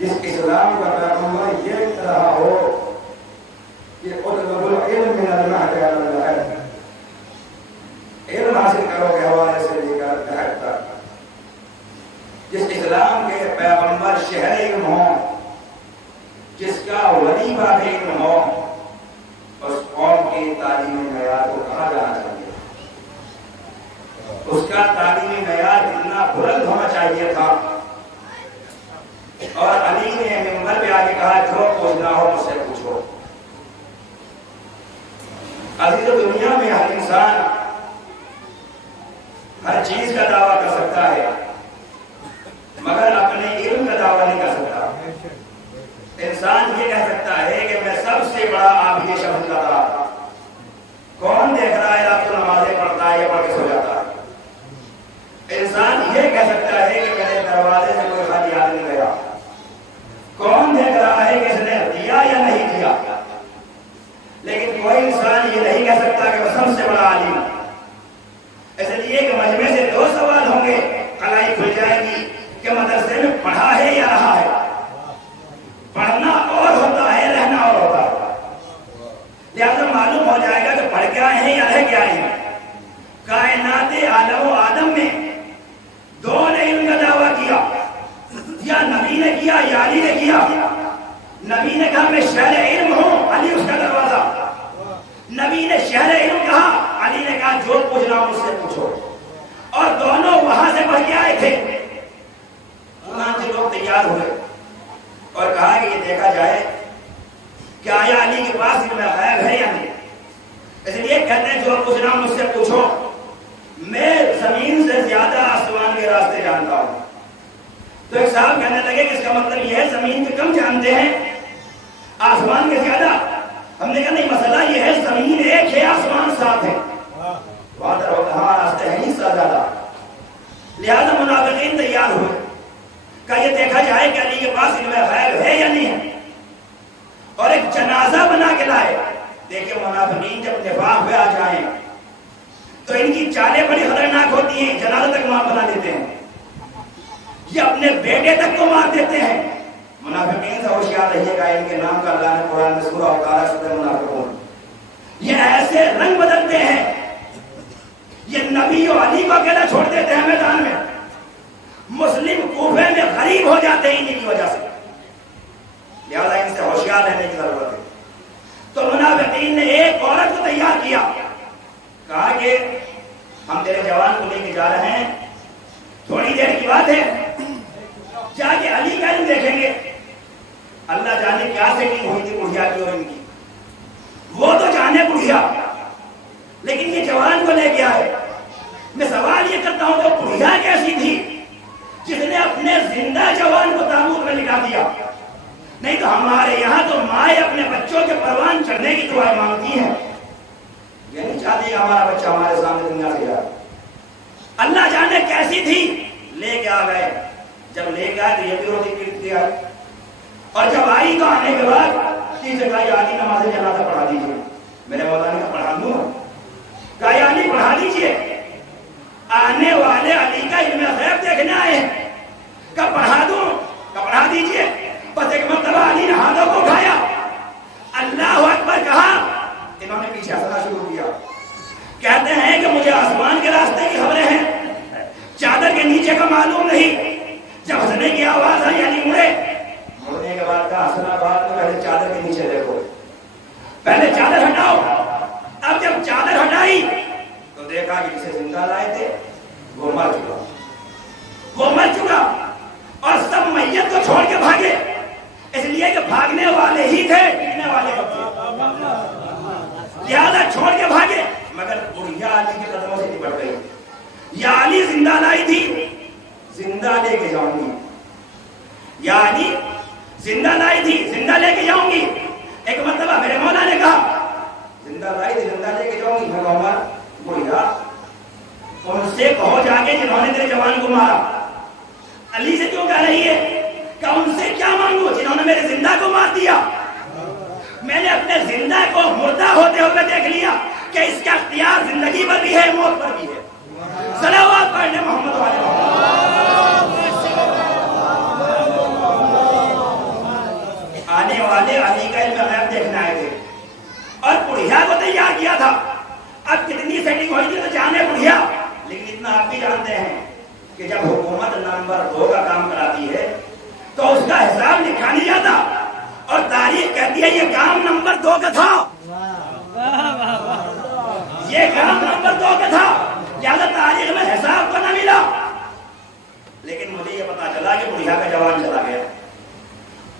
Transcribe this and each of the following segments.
اس اسلام کا پیغمبر یہ رہا ہو کہ اطلب العلم جس کا ولی باب علم ہو اس قوم کی تعلیمی معیار کو کہا جانا چاہیے، اس کا تعلیمی معیار اتنا بلند ہونا چاہیے تھا۔ اور علی نے منبر پہ آ کے کہا جو پوچھنا ہو مجھ سے پوچھو۔ عزیز دنیا میں ہر انسان ہر چیز کا دعویٰ کر سکتا ہے مگر اپنے علم کا دعویٰ نہیں کر سکتا۔ انسان یہ کہہ سکتا ہے کہ میں سب سے بڑا آپ یہ شخص کا رہا، کون دیکھ رہا ہے آپ کو نمازیں پڑھتا ہے یا پڑھ کے سو جاتا ہے۔ انسان یہ کہہ سکتا ہے کہ میرے دروازے سے کوئی خالی آدمی گیا، کون دیکھ رہا ہے کہ اس نے دیا یا نہیں دیا۔ لیکن کوئی انسان یہ نہیں کہہ سکتا کہ وہ سب سے بڑا عالم۔ اس لیے کہ مجمع سے دو سوال ہوں گے، کلائی کھل جائے گی کہ مدرسے میں پڑھا ہے یا رہا ہے۔ پڑھنا اور ہوتا ہے، رہنا اور ہوتا ہے۔ لہذا معلوم ہو جائے گا کہ پڑھ کے آئے ہیں یا رہ کے آئے ہیں۔ کائنات عالم و آدم میں دو نے علم کا دعویٰ کیا، یا نبی نے کیا یا علی نے کیا۔ نبی نے کہا میں شہر علم ہوں، علی اس کا دروازہ۔ نبی نے شہر علم کہا، علی نے کہا جو پوچھنا مجھ سے پوچھو۔ اور دونوں وہاں سے پڑھ کے آئے تھے۔ چنانچہ لوگ تیار ہوئے اور کہا کہ یہ دیکھا جائے کہ آیا علی کے پاس علم غیب ہے یا نہیں۔ اس لیے کہتے ہیں جو پوچھنا مجھ سے پوچھو، میں زمین سے زیادہ آسمان کے راستے جانتا ہوں۔ تو ایک صاحب کہنے لگے کہ اس کا مطلب یہ ہے زمین کے کم جانتے ہیں، آسمان کے زیادہ۔ ہم نے کہا نہیں، مسئلہ یہ ہے زمین ایک ہے، آسمان سات ہے، وہاں راستے ہیں نہیں زیادہ۔ لہذا منافقین تیار ہوئے، کہا یہ دیکھا جائے کہ علی کے پاس علم غیب ہے یا نہیں ہے، اور ایک جنازہ بنا کے لائے۔ دیکھیں منافقین جب نفاق پہ آ جائیں تو ان کی چالیں بڑی خطرناک ہوتی ہیں، جنازہ تک مار بنا دیتے ہیں، یہ اپنے بیٹے تک کو مار دیتے ہیں۔ منافقین سے ہوشیار رہیے گا، ان کے نام کا اللہ نے قرآن میں سورہ اتارا، سورہ منافقون۔ یہ ایسے رنگ بدلتے ہیں، یہ نبی و علی کو اکیلا چھوڑ دیتے ہیں میدان میں، مسلم کوفے میں غریب ہو جاتے ہیں انہی کی وجہ سے۔ لہذا ان سے ہوشیار رہنے کی ضرورت ہے۔ تو منافقین نے ایک عورت کو تیار کیا، کہا کہ ہم تیرے جوان کو لے کے جا رہے ہیں، تھوڑی دیر کی بات ہے، جا کے علی کا علم دیکھیں گے۔ اللہ جانے کیا سیٹنگ ہوئی تھی بڑھیا کی اور ان کی، وہ تو جانے بڑھیا، لیکن یہ جوان کو لے کے آئے۔ میں سوال یہ کرتا ہوں کہ بڑھیا کیسی تھی جس نے اپنے زندہ جوان کو تابوت میں لٹا دیا؟ نہیں تو ہمارے یہاں تو مائیں اپنے بچوں کے پروان چڑھنے کی دعائیں مانگتی ہیں، یہ نہیں چاہتی کہ ہمارا بچہ ہمارے سامنے دنیا سے جائے۔ اللہ جانے کیسی تھی، لے کے آ گئے۔ جب لے کے آئے تو یہ بھی روٹی پیٹ کے آئی، اور جب آئی تو آنے کے بعد تیسرے کہا یا علی نماز جنازہ پڑھا دیجیے۔ میرے مولا نے کہا پڑھا دوں، کہا یا علی پڑھا دیجیے۔ آنے والے علی کا علم غیب دیکھنے آئے ہیں، کہا پڑھا دوں، کہا پڑھا دیجیے۔ بس ایک مرتبہ علی نے ہاتھوں کو اٹھایا، اللہ اکبر کہا، انہوں نے پیچھے ہنسنا شروع کیا۔ کہتے ہیں کہ مجھے آسمان کے راستے کی خبریں ہیں، چادر کے نیچے کا معلوم نہیں۔ جب ہنسنے کی آواز آئی علی مڑے، مڑنے کے بعد کہا ہنسنا بات میں پہلے چادر کے نیچے دیکھو، پہلے چادر ہٹاؤ۔ اب جب چادر ہٹائی تو دیکھا کہ جسے زندہ لائے تھے وہ مر چکا، وہ مر چکا، اور سب میت کو چھوڑ کے بھاگے، اس لیے کہ بھاگنے والے ہی تھے، پینے والے کب تھے، لہذا چھوڑ کے بھاگے۔ مگر بڑھیا علی کے قدموں سے نپٹ گئی، یا علی زندہ لائی تھی، زندہ لے کے جاؤں گی، یا علی زندہ لائی تھی، زندہ لے کے جاؤں گی۔ ایک مرتبہ میرے مولا نے کہا زندہ لائی تھی، زندہ لے کے جاؤں گی۔ میں کہوں گا بڑھیا ان سے کہو جا کے جنہوں نے تیرے جوان کو مارا، علی سے کیوں کہہ رہی ہے کہ ان سے کیا مانگو جنہوں نے میرے زندہ کو مار دیا؟ میں نے اپنے زندہ کو مردہ ہوتے ہوئے دیکھ لیا کہ اس کا اختیار زندگی پر بھی ہے، موت پر بھی ہے۔ صلوات پڑھنے محمد والے آنے والے علی کا علم غیب دیکھنے آئے تھے اور بڑھیا کو تیار کیا تھا۔ اب کتنی سیٹنگ ہوئی تھی تو جانے بڑھیا، لیکن اتنا آپ بھی جانتے ہیں کہ جب حکومت نمبر 2 کا کام کراتی ہے تو اس کا حساب لکھا نہیں جاتا، اور کہ یہ کام نمبر 2 کا تھا، یہ کام نمبر 2 کا تھا، لہذا تاریخ میں حساب کو نہ ملا۔ لیکن مجھے یہ پتا چلا کہ بڑھیا کا جوان چلا گیا،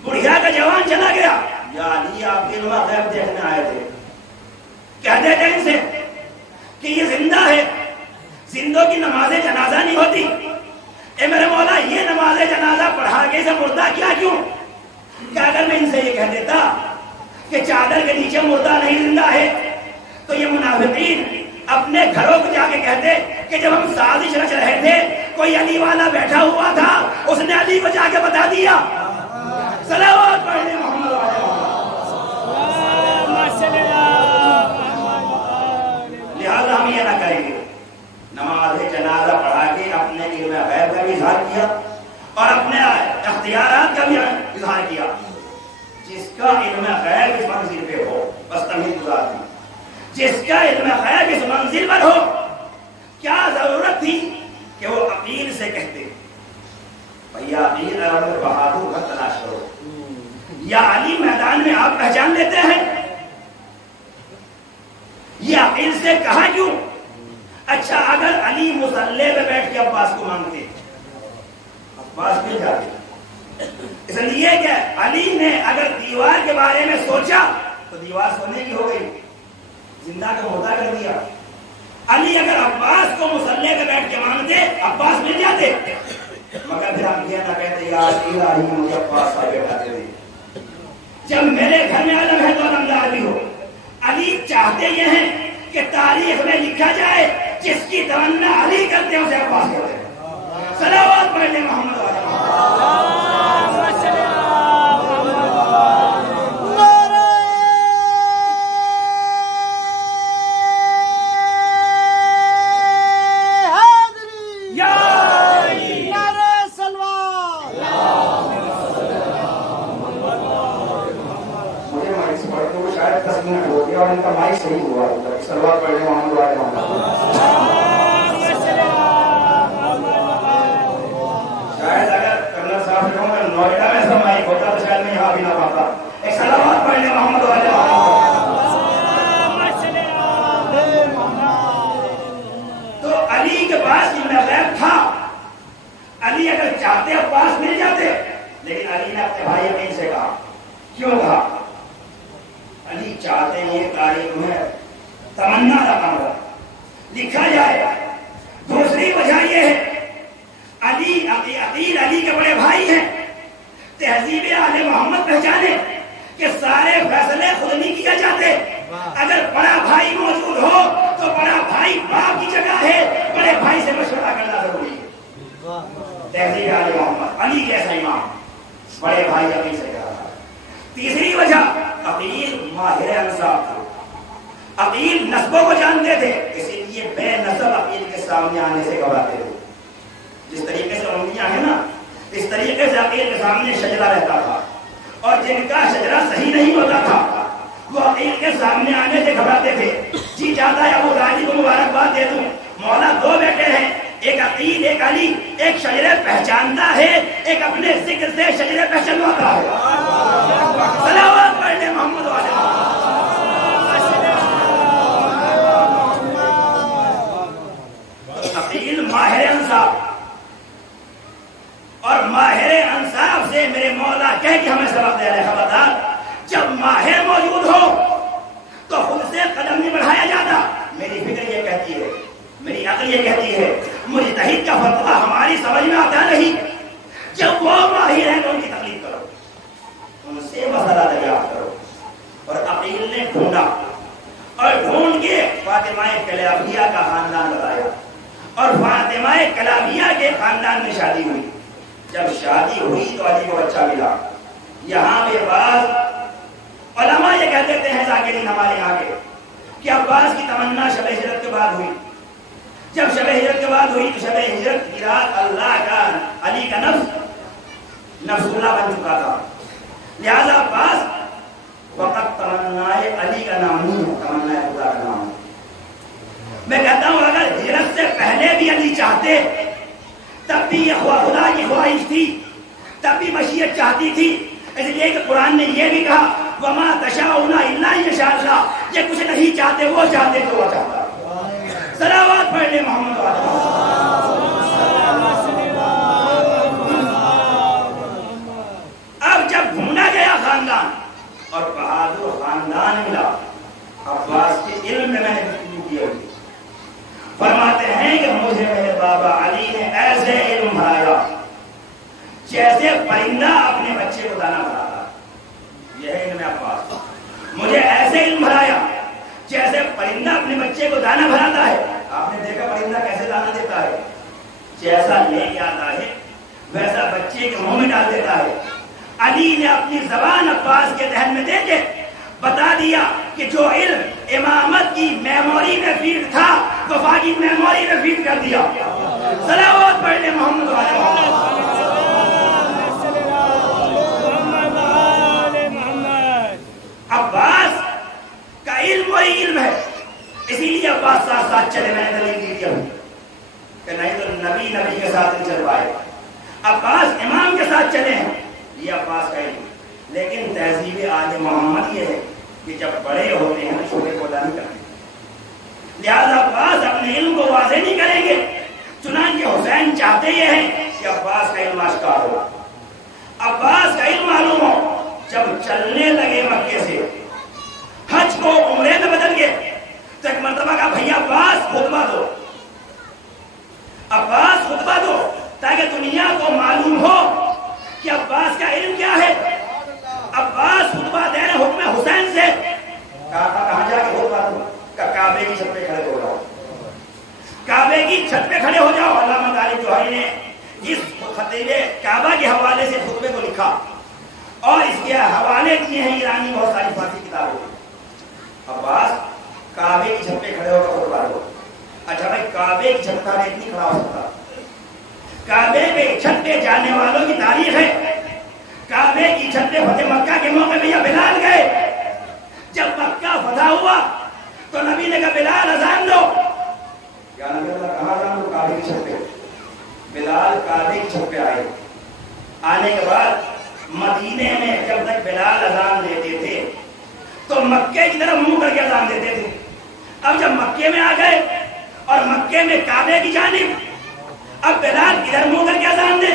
بڑھیا کا جوان چلا گیا۔ یا علی آپ کے علماء غیب دیکھنے آئے تھے، کہتے تھے ان سے کہ یہ زندہ ہے، زندوں کی نماز جنازہ نہیں ہوتی۔ اے میرے مولا یہ نماز جنازہ پڑھا کے اسے مردہ کیا کیوں؟ کہ اگر میں ان سے یہ کہہ دیتا کہ چادر کے نیچے مردہ نہیں زندہ ہے تو یہ منافقین اپنے گھروں کو جا کے کہتے کہ جب ہم سازش رچ رہے تھے کوئی علی والا بیٹھا ہوا تھا، اس نے علی کو جا کے بتا دیا۔ صلوات پڑھنے محمد لہذا ہم یہ نہ کریں گے۔ نماز جنازہ پڑھا کے اپنے علم غیب کا بھی اظہار کیا اور اپنے اختیارات کا بھی اظہار کیا۔ جس کا علم غیب اس منزل پہ ہو بس تمہیں گزار دی، جس کا علم غیب اس منزل پر ہو، کیا ضرورت تھی کہ وہ عقیل سے کہتے بھیا عقیل اور بہادر کا تلاش کرو، یا علی میدان میں آپ پہچان لیتے ہیں؟ یہ عقیل سے کہا کیوں؟ اچھا اگر علی مصلی پہ بیٹھ کے عباس کو مانگتے، عباس مل جاتے، اس لیے کہ علی نے اگر دیوار کے بارے میں سوچا تو دیوار سونے کی ہو گئی، زندہ کا مردہ کر دیا۔ علی اگر عباس کو مصلی پہ بیٹھ کے مانگتے عباس مل جاتے، مگر پھر ہم یہ نہ کہتے یا علی مجھے عباس صاحب بیٹھاتے تھے۔ جب میرے گھر میں عالم ہے تو علمدار بھی ہو۔ علی چاہتے یہ ہیں کہ تاریخ میں لکھا جائے جس کی تمنا علی کرتے ہیں اسے عباس کہتے ہیں۔ صلوات پڑھنے محمد والے اور ان کا مائک صحیح ہوا۔ صلوات پڑھنے محمد والے شاید اگر کرنل صاحب نے کہا نوئیڈا میں ایسا مائک ہوتا تو شاید میں یہاں بھی نہ پاتا۔ ایک صلوات پڑھنے محمد والے۔ تو علی کے پاس علم غیب تھا، علی اگر چاہتے عباس مل جاتے، لیکن علی نے اپنے بھائی عقیل سے کہا۔ کیوں کہا؟ علی چاہتے ہیں یہ تاریخ میں تمنا رقم لکھا جائے۔ دوسری وجہ یہ ہے علی عقیل علی کے بڑے بھائی ہیں، تہذیب آل محمد پہچانے کہ سارے فیصلے خود نہیں کیا جاتے، اگر بڑا بھائی موجود ہو تو بڑا بھائی باپ کی جگہ ہے، بڑے بھائی سے مشورہ کرنا ضروری ہے۔ تہذیب آل محمد علی جیسا امام بڑے بھائی عقیل سے کہا۔ تیسری وجہ عقیل ماہر انصاف تھا، عقیل نسبوں کو جانتے تھے، اسی لیے بے نسب عقیل کے سامنے آنے سے گھبراتے تھے۔ جس طریقے سے انگلیاں ہیں نا، اس طریقے سے عقیل کے سامنے شجرہ رہتا تھا، اور جن کا شجرہ صحیح نہیں ہوتا تھا وہ عقیل کے سامنے آنے سے گھبراتے تھے۔ جی چاہتا ہے ابو راجی کو مبارکباد دے دوں، مولا دو بیٹے ہیں، ایک عقیل ایک علی، ایک شجرے پہچانتا ہے، ایک اپنے ذکر سے شجرے پہچانتا ہے۔ صلوات پڑھنے محمد والے۔ عقیل ماہر انصاف، اور ماہر انصاف سے میرے مولا کہہ کے ہمیں سبق دے رہے ہیں، خبردار جب ماہر موجود ہو تو خود سے قدم نہیں بڑھایا جاتا۔ میری فکر یہ کہتی ہے، میری عقل یہ کہتی ہے، مجتہد کا فتویٰ ہماری سمجھ میں آتا نہیں، جب وہ ماہر ہیں تو ان کی تقلید کرو، ان سے مسئلہ دریافت کرو۔ اور عقیل نے ڈھونڈا اور ڈھونڈ کے فاطمہ کلابیہ کا خاندان بتایا، اور فاطمہ کلابیہ کے خاندان میں شادی ہوئی۔ جب شادی ہوئی تو علی کو بچہ ملا۔ یہاں پہ بعض علماء یہ کہتے ہیں ذاکرین ہمارے یہاں کے کہ عباس کی تمنا شب ہجرت کے بعد ہوئی۔ جب شب ہجرت کے بعد ہوئی تو شب ہجرت کی رات اللہ کا علی کا نفس اللہ بن چکا تھا، لہذا عباس وقت تمنا علی کا نام نہیں ہے، تمنا خدا کا نام ہے۔ میں کہتا ہوں اگر ہجرت سے پہلے بھی علی چاہتے تب بھی یہ خدا کی خواہش تھی، تب بھی مشیت چاہتی تھی اس لیے کہ قرآن نے یہ بھی کہا وما تشاؤون الا ان یشاء اللہ، یہ کچھ نہیں چاہتے، وہ چاہتے تو وہ چاہتا۔ صلوات پڑھ لیں محمد والے۔ اب جب ڈھونڈا گیا خاندان اور بہادر خاندان ملا، عباس کے علم میں نے گفتگو کی ہوئی، فرماتے ہیں کہ مجھے میرے بابا علی نے ایسے علم بھرایا جیسے پرندہ اپنے بچے کو دانا بھراتا ہے۔ یہ ہے علم عباس۔ مجھے ایسے علم بھرایا جیسے پرندہ اپنے بچے کو دانا بھراتا ہے۔ آپ نے دیکھا پرندہ کیسے دانا دیتا ہے؟ جیسا لے کے آتا ہے ویسا بچے کے منہ میں ڈال دیتا ہے۔ علی نے اپنی زبان عباس کے ذہن میں دے کے بتا دیا کہ جو علم امامت کی میموری میں فیڈ تھا، وفا کی میموری میں فیڈ کر دیا۔ صلوات پڑھ لیں محمد والے۔ عباس کا علم وہی علم ہے، اسی لیے عباس ساتھ ساتھ چلے۔ میں نے دلیل دی دیا کہ نہیں تو نبی کے ساتھ نہیں چل پائے۔ عباس امام کے ساتھ چلے ہیں، یہ عباس کا علم۔ لیکن تہذیب آل محمد یہ ہے کہ جب بڑے ہوتے ہیں تو چھوٹے کو نہیں کرتے، لہذا عباس اپنے علم کو واضح نہیں کریں گے۔ چنانچہ حسین چاہتے یہ ہیں کہ عباس کا علم آشکار ہو، عباس کا علم معلوم ہو۔ جب چلنے لگے مکے سے حج کو عمرے میں بدل گئے تو ایک مرتبہ کہا بھیا عباس خطبہ دو، عباس خطبہ دو، تاکہ دنیا کو معلوم ہو کہ عباس کا علم کیا ہے۔ عباس خطبہ دے رہے حکم حسین سے۔ کہاں جا کے خطبہ دو؟ کعبے کی چھت پہ کھڑے ہو جاؤ، کعبے کی چھت پہ کھڑے ہو جاؤ۔ علامہ طالب جوہری نے اس خطیب کعبہ کے حوالے سے خطبے کو لکھا اور اس کے حوالے دیے ہیں ایرانی بہت ساری فارسی کتابوں۔ عباس کعبے کی چھت پہ کھڑے ہو کر خطبہ دو۔ اچھا بھائی کعبے کی چھت پر نہیں کھڑا ہو سکتا، کعبے پہ چھت پہ جانے والوں کی تاریخ ہے۔ کعبے کی چھت پہ فتح مکہ کے موقع پہ یہ بلال گئے۔ جب مکہ فتح ہوا تو نبی نے کہا بلال اذان دو۔ یا نبی اللہ کہاں اذان دو؟ کعبے کی چھت پہ۔ بلال کعبے کی چھت پہ آئے۔ آنے کے بعد مدینے میں جب تک بلال اذان دیتے تھے تو مکے کی طرف منہ کر کے اذان دیتے تھے۔ اب جب مکے میں آ گئے اور مکے میں کعبے کی جانب، اب بلال ادھر منہ کر کے اذان دے،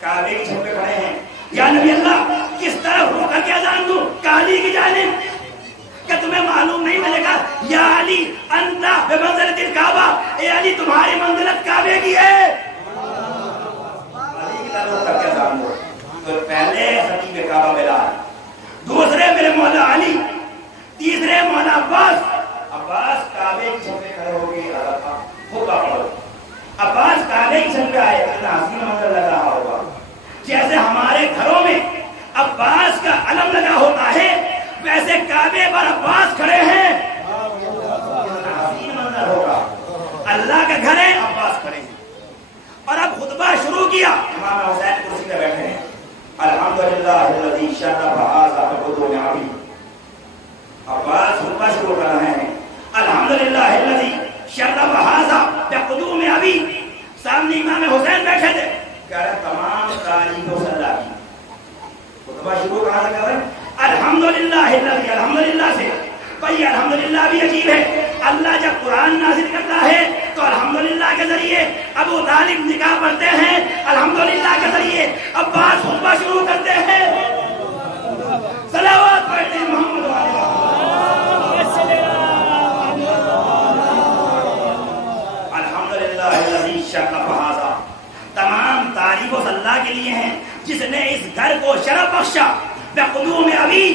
کعبے کی چھت پہ کھڑے ہیں۔ یا نبی اللہ کس طرف منہ کر کے اذان دوں؟ کعبے کی جانب۔ کہ تمہیں معلوم نہیں؟ میں نے کہا یا علی انت بمنزلۃ الکعبہ، اے علی تمہاری منزلت کعبے کی ہے۔ علی کی طرف کر کے اذان دو۔ تو پہلے خطیب کعبہ بلال، دوسرے میرے مولا علی، تیسرے مولا عباس۔ عباس کعبے کی چھت پہ کھڑے ہو کے خطبہ پڑھو۔ عباس کعبے کی چھت پہ آئے، اتنا حسین منظر لگ رہا ہوگا جیسے ہمارے گھروں میں عباس کا علم لگا ہوتا ہے، ویسے کعبے پر عباس کھڑے ہیں، حسین منظر ہوگا۔ اللہ کا گھر ہے، عباس کھڑے ہیں۔ اور اب خطبہ شروع کیا۔ امام حسین کرسی پہ بیٹھے ہیں۔ الحمدللہ الذی شرف ھذا بقدوم ابی۔ عباس خطبہ شروع کر رہے ہیں، الحمدللہ الذی شرف ھذا بقدوم ابی۔ سامنے امام حسین بیٹھے تھے، کہہ رہے تمام تعریفوں سے اللہ کی۔ خطبہ شروع کہاں سے کر رہے ہیں؟ الحمدللہ الذی، الحمدللہ سے۔ بھائی الحمدللہ بھی عجیب ہے، اللہ جب قرآن نازل کرتا ہے تو الحمدللہ کے ذریعے ابو طالب نکاح پڑھتے ہیں، الحمدللہ کے ذریعے عباس خطبہ شروع کرتے ہیں۔ صلوات پڑھتے ہیں محمد والے۔ الحمدللہ الذی شرف ھذا، تمام تعریف اللہ کے لیے ہیں جس نے اس گھر کو شرف بخشا۔ بقدوم ابی،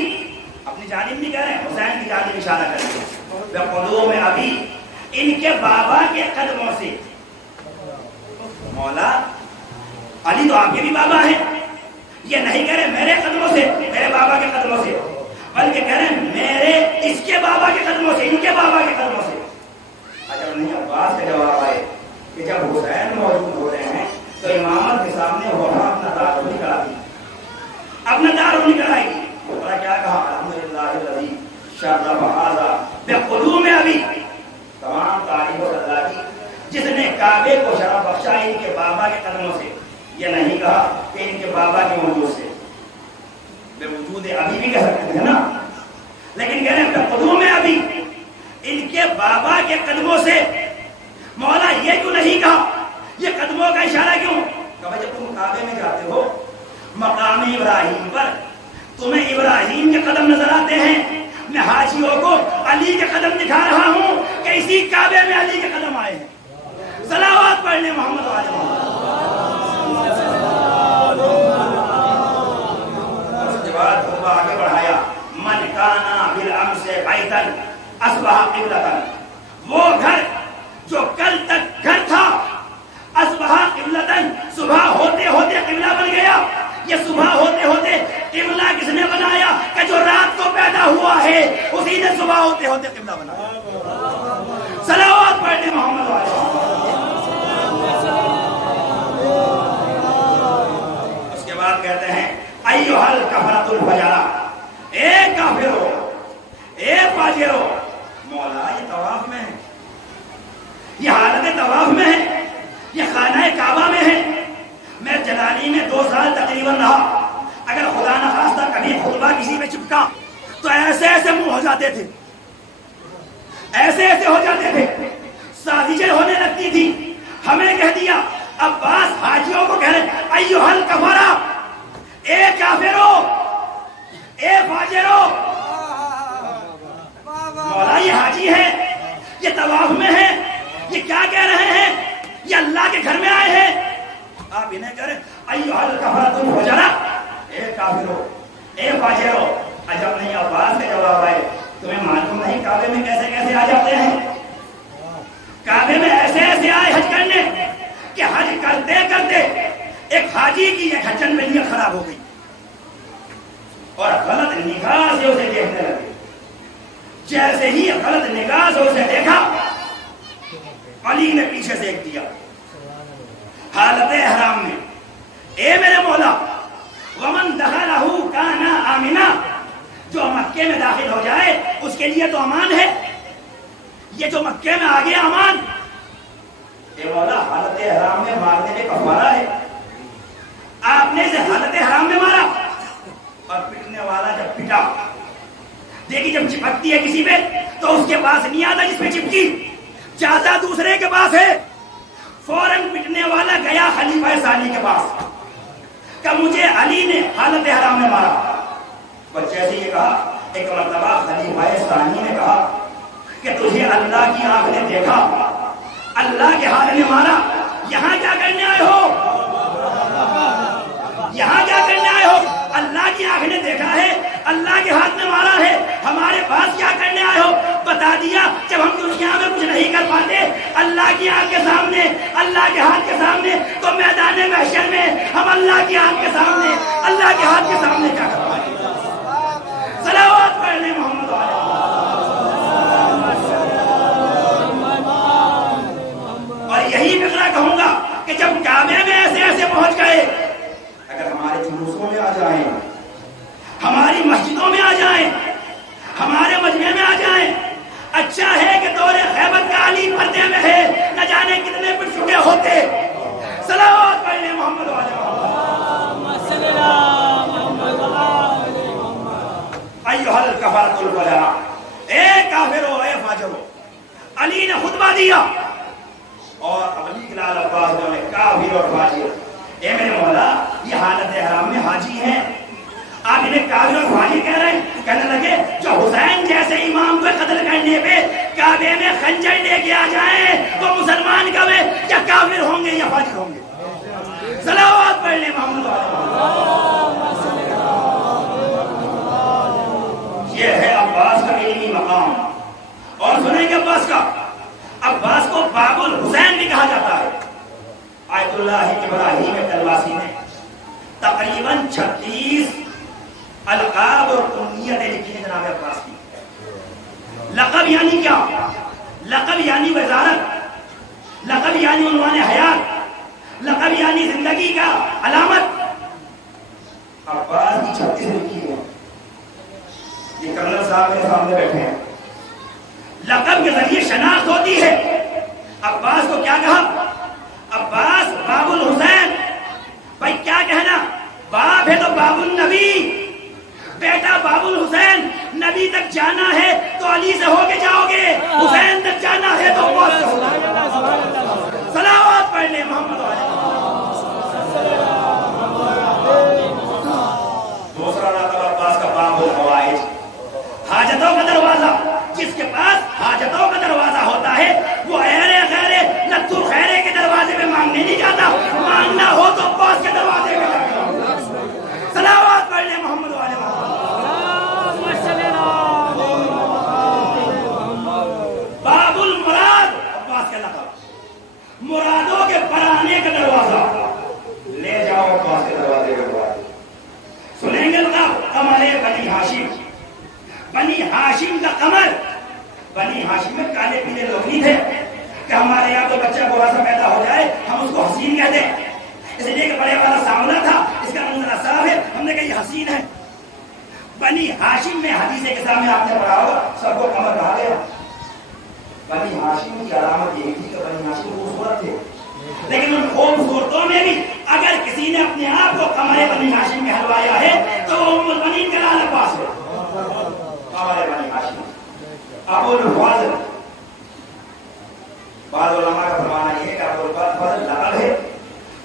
اپنی جانب نہیں کہہ رہے ہیں، حسین کی جانب اشارہ کر رہے ہیں۔ بقدوم ابی، ان کے بابا کے قدموں سے۔ مولا علی تو آپ کے بھی بابا ہیں، یہ نہیں کہہ رہے میرے قدموں سے، میرے بابا کے قدموں سے، بلکہ کہہ رہے ہیں میرے اس کے بابا کے قدموں سے، ان کے بابا کے قدموں سے۔ اجب نہیں عباس کا جواب آئے کہ جب حسین موجود ہو رہے ہیں تو امامت کے سامنے وفا اپنا تعارف نہیں کراتی، اپنا تعارف نہیں کرائے گی۔ کیا کہا؟ الحمدللہ الذی شرف ھذا بقدوم ابی، تمام تعریف اللہ کی جس نے کعبے کو شرف بخشا ان کے بابا کے قدموں سے۔ یہ نہیں کہا کہ ان کے بابا کے وجود سے۔ کہہ سکتے ہیں نا، لیکن کہہ رہے ہیں قدموں میں ابھی ان کے بابا کے قدموں سے مولا یہ کیوں نہیں کہا، یہ قدموں کا اشارہ کیوں؟ کہ جب تم کعبے میں جاتے ہو مقام ابراہیم پر تمہیں ابراہیم کے قدم نظر آتے ہیں، میں حاجیوں کو علی کے قدم دکھا رہا ہوں کہ اسی کعبے میں علی کے قدم آئے ہیں۔ صلوات پڑھنے محمد والے محمد۔ اس کے بعد خطبہ آگے بڑھایا، من کانا بالامس بیتا اصبح قبلۃ، وہ گھر جو کل تک گھر تھا اصبح قبلۃ، صبح ہوتے ہوتے قبلہ بن گیا۔ یہ صبح ہوتے ہوتے قبلہ کس نے بنایا؟ کہ جو رات کو پیدا ہوا ہے اسی نے صبح ہوتے ہوتے قبلہ بنایا۔ صلوات پڑھنے محمد والے۔ اس کے بعد کہتے ہیں ایھا الکفرۃ الفجرہ، اے کافرو اے فاجرو، مولا یہ طواف میں ہے، یہ حالت طواف میں ہے، یہ خانہ کعبہ میں ہے، میں جلالی میں 2 سال تقریباً رہا، اگر خدا نخواستہ کبھی خطبہ کسی پہ چپکا تو ایسے ایسے منہ ہو جاتے تھے، ایسے ایسے ہو جاتے تھے، سازشیں ہونے لگتی تھی۔ ہمیں کہہ دیا عباس حاجیوں کو کہہ رہے ایھا الکفرہ، اے کافرو اے فاجرو، مولا یہ حاجی ہے، یہ طواف میں ہے، یہ کیا کہہ رہے ہیں؟ یہ اللہ کے گھر میں آئے ہیں۔ آپ انہیں کہہ رہے ایھا الکفرۃ الفجرہ، اے کافرو اے فاجرو۔ عجب نہیں عباس کا جواب آئے، تمہیں معلوم نہیں کعبے میں کیسے کیسے آ جاتے ہیں؟ کعبے میں ایسے ایسے آئے حج کرنے کہ حج کرتے کرتے ایک حاجی کی ایک حجن میں نیت خراب ہو گئی اور غلط نگاہ سے اسے دیکھنے لگے۔ جیسے ہی غلط نگاہ سے اسے دیکھا علی نے پیچھے سے ایک دیا حالت احرام میں، اے میرے مولا ومن دخلہ کان آمنا، جو مکے میں داخل ہو جائے اس کے لیے تو امان ہے، یہ جو مکے میں آ گیا امان۔ اے مولا حالت احرام میں مارنے میں کفارہ ہے، آپ نے اسے حالت احرام میں مارا، اور پٹنے والا جب پٹا، دیکھی جب چپکتی ہے کسی پہ تو اس کے پاس نہیں آتا جس پہ چپکی، جاتا دوسرے کے پاس ہے۔ فوراً پٹنے والا گیا خلیفہ ثانی کے پاس کہ مجھے علی نے حالت احرام میں مارا۔ بچے سے یہ کہا، ایک مرتبہ خلیفہ ثانی نے کہا کہ تجھے اللہ کی آنکھ نے دیکھا، اللہ کے ہاتھ نے مارا، یہاں کیا کرنے آئے ہو؟ یہاں کیا کرنے آئے ہو؟ اللہ کی آنکھ نے دیکھا ہے، اللہ کے ہاتھ نے مارا ہے، ہمارے پاس کیا کرنے آئے ہو؟ بتا دیا جب ہم دنیا میں کچھ نہیں کر پاتے اللہ کی آنکھ کے سامنے، اللہ کے ہاتھ کے سامنے، تو میدان محشر میں ہم اللہ کی آنکھ کے سامنے، اللہ کے ہاتھ کے سامنے کیا کر پائیں؟ صلوات پڑھنے محمد والے۔ اور یہی فکرہ کہوں گا کہ جب کعبے میں ایسے ایسے پہنچ گئے، اگر ہمارے جلوسوں میں آ جائیں، ہماری مسجدوں میں آ جائیں، ہمارے مجمع میں آ جائیں، اچھا ہے کہ دور خیبر کا علی پردے میں ہے، نہ جانے کتنے پٹ چکے ہوتے۔ صلوات پڑھنے محمد والے محمد۔ ایھا الکفرۃ الفجرہ، اے کافرو اے فاجرو۔ علی نے خطبہ دیا اور علی کے لال عباس نے کافر اور فاجر، اے میرے مولا یہ حالت احرام میں حاجی ہیں، آپ انہیں کافر اور فاجر کہہ رہے ہیں؟ کہنے لگے جو حسین جیسے امام کو قتل کرنے پہ کعبے میں خنجر لے کے آ جائیں وہ مسلمان کب ہے؟ یا کافر ہوں گے یا فاجر ہوں گے؟ صلوات پڑھنے محمد یہ ہے عباس کا علمی مقام۔ اور سنیں گے عباس کا، عباس کو باب الحسین بھی کہا جاتا ہے۔ آیت اللہ ابراہیم طلواسی نے تقریباً 36 القاب اور کنیتیں لکھی ہیں جناب عباس کی۔ لقب یعنی کیا؟ لقب یعنی وزارت، لقب یعنی عنوان حیات، لقب یعنی زندگی کا علامت۔ عباس کی 36 لکھی ہے، یہ کرنل صاحب میرے سامنے بیٹھے ہیں۔ لقب کے ذریعے شناخت ہوتی ہے۔ عباس کو کیا کہا؟ عباس باب الحسین۔ بھائی کیا کہنا؟ باپ ہے تو باب النبی، بیٹا بابل حسین نبی تک جانا ہے تو علی سے ہو کے جاؤ گے، حسین تک جانا ہے تو عباس سے ہو کے جاؤ گے۔ صلوات پڑھ لیں محمد علیہ۔ دوسرا اللہ تعالیٰ عباس کا باب الحوائج، حاجتوں کا دروازہ، جس کے پاس حاجتوں کا دروازہ ہوتا ہے وہ ایرے غیرے لتو خیرے کے دروازے میں مانگنے نہیں جاتا، مانگنا ہو تو عباس کے دروازے میں جاتا۔ صلوات پڑھ لیں محمد والے باب المراد، عباس کے لقب، مرادوں کے پرانے کا دروازہ، لے جاؤ عباس کے دروازے کے بعد۔ سنیں گے قمر بنی ہاشم، بنی ہاشم کا قمر، بنی ہاشم میں کالے پیلے لوگ نہیں تھے کہ ہمارے یہاں تو بچہ گورا سا پیدا ہو جائے ہم اس کو حسین کہتے ہیں، اس لیے کہ بڑے والا سامنا تھا، اس کا منظر صاف ہے، ہم نے کہا یہ حسین ہے۔ بنی ہاشم میں حدیث کے سامنے آپ نے پڑھا ہوگا سب کو قمر کہا گیا۔ بنی ہاشم کی علامت یہ تھی کہ بنی ہاشم خوبصورت تھے، لیکن ان خوبصورتوں میں بھی اگر کسی نے اپنے آپ کو قمر بنی ہاشم میں ہلوایا ہے تو وہ ام المؤمنین کا لال عباس ہے۔ قمر بنی ہاشم ابو الفضل، بعض علماء کا فرمانا یہ ہے کہ ابو الفضل لقب ہے،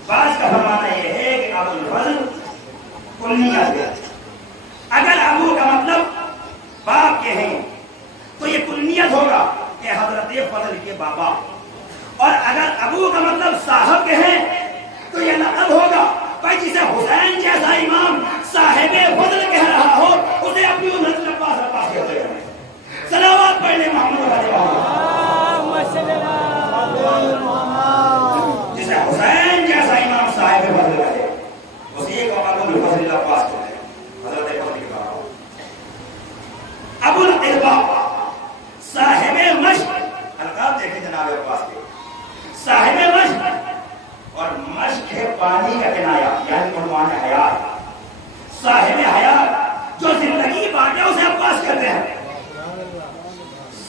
بعض کا فرمانا یہ ہے کہ ابو الفضل کنیت ہے۔ اگر ابو کا مطلب باپ کے ہیں تو یہ کنیت ہوگا کہ حضرت فضل کے بابا، اور اگر ابو کا مطلب صاحب کے ہیں تو یہ لقب ہوگا۔ بھائی جسے حسین جیسا امام صاحب فضل کہہ رہا ہو اسے اپنی حضرت عباس عباس کہتے ہیں۔ صلوات پڑھ لیں محمد علیہ وسلم۔ جسے حسین جیسا امام صاحب فضل کہے اسی کو ابو الفضل عباس کہتے ہیں، حضرت فضل کے بابا۔ ابو القربہ صاحب مشق، القاب دیکھیں جناب عباس کے، صاحب مشق، اور مشق ہے پانی کا کنایا یعنی عنوان حیات، صاحب حیات جو زندگی بانٹے اسے عباس کہتے ہیں۔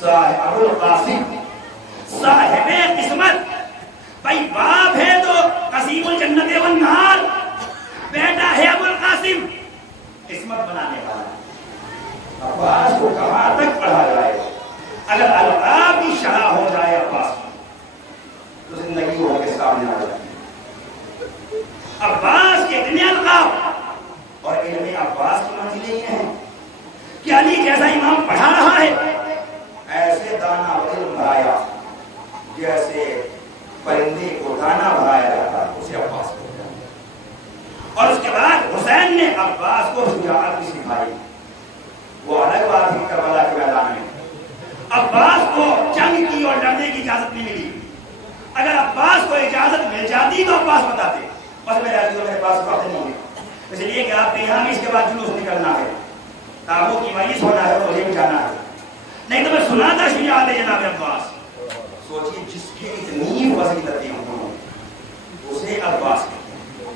ابو القاسم صاحب قسمت، بھائی باپ ہے تو قسیم الجنت والنار، بیٹا ہے ابو القاسم قسمت بنانے والا۔ عباس کو کہاں تک پڑھا جائے، اگر القاب کی شرح ہو جائے عباس تو زندگی ہو کے سامنے آ جائے۔ عباس کے اتنے القاب اور علم عباس کی منزلیں یہ ہیں کہ علی جیسا امام پڑھا رہا ہے، ایسے دانا علم بھرایا جیسے پرندے کو دانا بھرایا جاتا ہے، اسے عباس کہتے ہیں۔ اور اس کے بعد حسین نے عباس کو شجاعت بھی سکھائی، وہ الگ بات ہے کربلا کے میدان میں عباس کو جنگ کی اور لڑنے کی اجازت نہیں ملی۔ اگر عباس کو اجازت مل جاتی تو عباس بتاتے، بس میرے پاس وقت نہیں ہے، اس لیے کہ آپ کے یہاں بھی اس کے بعد جلوس نکلنا ہے، تابوت کی مجلس ہونا ہے، مجھے بھی جانا ہے، نہیں تو میں سناتا شجاعت جناب عباس۔ سوچئے جس کی اتنی فضیلتیں ہوں اسے عباس کہتے ہیں،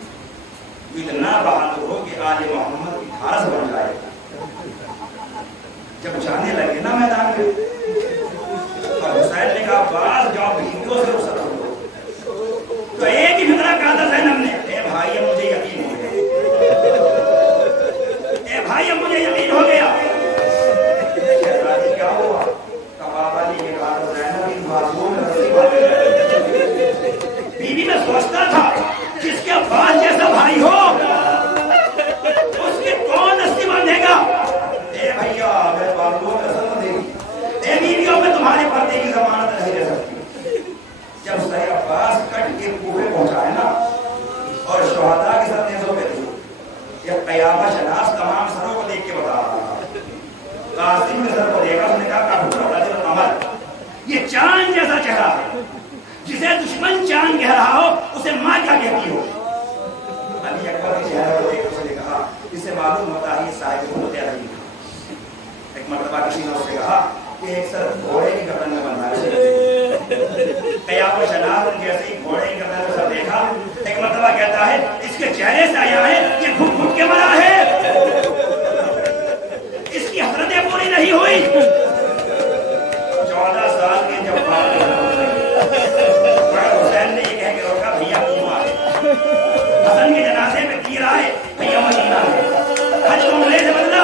اتنا بہادر ہو کہ آل محمد کی خاص بن جائے۔ جب جانے لگے نا میدان میں اور حسین نے کہا عباس جاؤ ہندوؤں سے رخصت ہو تو ایک ہی فکرہ کہا تھا زینب نے، اے بھائی اب مجھے یقین ہو گیا، اے بھائی اب مجھے یقین ہو گیا۔ شہزادی کیا ہوا؟ بابا نے یہ کہا تھا زینب کی بازوؤں میں رسی باندھ ہے۔ بیوی میں سوچتا تھا جس کے عباس جیسا بھائی ہو اس کے کون رسی باندھے گا؟ اے بھیا میرے بازوؤں میں رسی باندھے گی، اے بیویوں میں تمہارے پردے کی ضمانت نہیں رہ سکتی۔ جب سر عباس کٹ کے کوفے پہنچا ہے نا اور شہداء کے ساتھ نیزوں پہ تھی، یہ قیامہ شناس تمام سروں کو دیکھ کے بتا رہا تھا۔ قاسم کے سر کو دیکھا، اس نے کہا کافر رجل القمر، یہ چاند جیسا چہرہ ہے، جسے دشمن چاند کہہ رہا ہو اسے ماں کیا کہتی ہو۔ علی اکبر کے چہرے کو دیکھ اس نے کہا اس سے معلوم ہوتا ہے یہ صاحب خود عظیم تھا۔ ایک مرتبہ کسی نے اس سے کہا کہ ایک سر گھوڑے کی گردن میں بندھا ہے، قیام و شناس جیسے ہی گھوڑے کی گردن میں سر دیکھا، ایک مرتبہ کہتا ہے اس کے چہرے سے آیا ہے یہ گھٹ گھٹ کے مرا ہے، اس کی حسرتیں پوری نہیں ہوئی۔ 14 سال کے جب حسین نے یہ کہہ کے روکا بھیا کیوں آئے؟ حسن کے جنازے میں تیر آئے، بھیا مدینہ ہے، حج عمرے سے بدلا